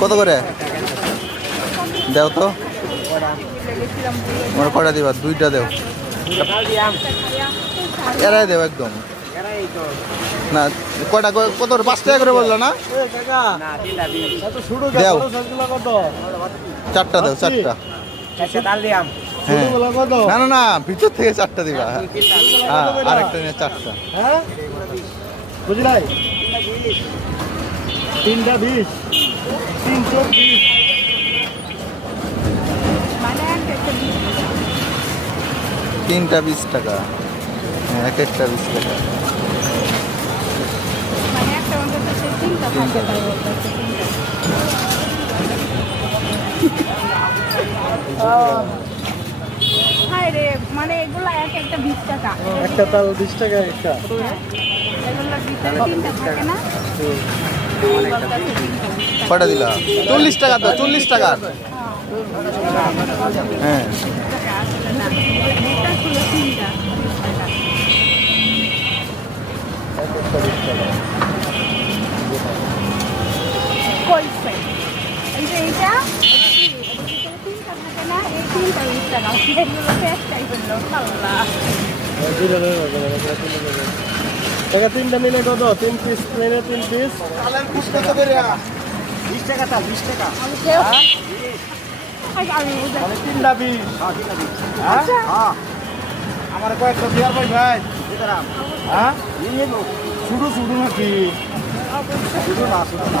কত করে দেও তো? আমার কটা দিবা? দুইটা দেও। এরাই দেও একদম। না কটা কত? 5 টাকা করে বললো না? দেও, 4টা দেও, 4টা। না না না, ভিতর থেকে 4টা দিবা। হ্যাঁ, আরেকটা নিয়ে 4টা। বুঝলাই? 3টা 20, 320। তিনটা 20 টাকা। হ্যাঁ, এক একটা 20 টাকা। মানে এগুলো একটা 20 টাকা। একটা তাল 20 টাকা একটা। কটা দিলা? 40 টাকা তো, 40 টাকা। হ্যাঁ, টাকা 3টা নিলে কত? 3 পিস নিলে 3 পিস। 20 টাকা তাল, 20 টাকা। 3টা 20। হ্যাঁ, আমার কয়েকটা দেওয়ার ভাই। হ্যাঁ, শুধু শুধু নাকি? শুধু না, শুধু না।